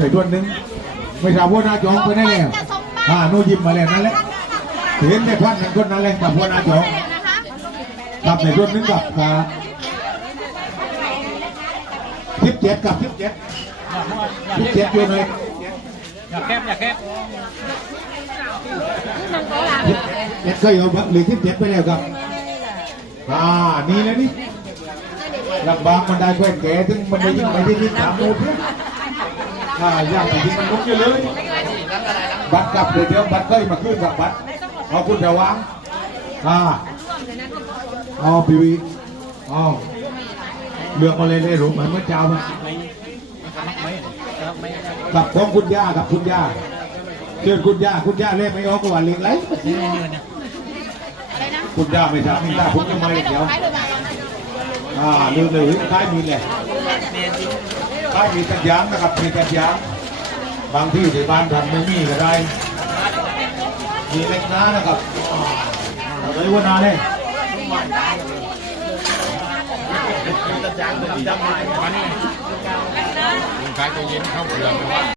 ใส่ตัวหนึ่งไม่ทราบว่าหน้าจองไปได้แล้วอ่าโนยิ้มมาแล้วนั่นแหละเห็นแต่พันกันคนนั้นแหละกับหัวหน้าจองกับในตัวหนึ่งกับกับทิปเจ็ดกับทิปเจ็ดทิปเจ็ดอยู่เลยอยากแคบอยากแคบเจ็ดเคยเอาหรือทิปเจ็ดไปแล้วครับอ่านี่เลยนี่ลำบากมันได้แค่แก่ถึงมันได้ยิ่งไปที่ที่สามโมง เนี่ยอ่ายากจริงๆมันลุกเยอะเลยบัตรกลับเดี๋ยวเดี๋ยวบัตรเคยมาขึ้นกับบัตรเอาคุณจะวางอ่าเอาพีวีเอาเลือกมาเลยเลยรูปเหมือนเมื่อเช้านะกับของคุณย่ากับคุณย่าเชิญคุณย่าคุณย่าเล่นไม่ออกกว่าเล็กไรคุณย่าไม่ทราบไม่ทราบผมจะมาเลยเดี๋ยวอ่าลืมเลยท้ายมีเลย ท้ายมีตัดยางนะครับมีตัดยางบางที่ที่บ้านทำไม่มีก็ได้ มีเล็กน้านะครับเอาเลยว่านาเนี่ยขายตัวเย็นเข้าเปลือกว่า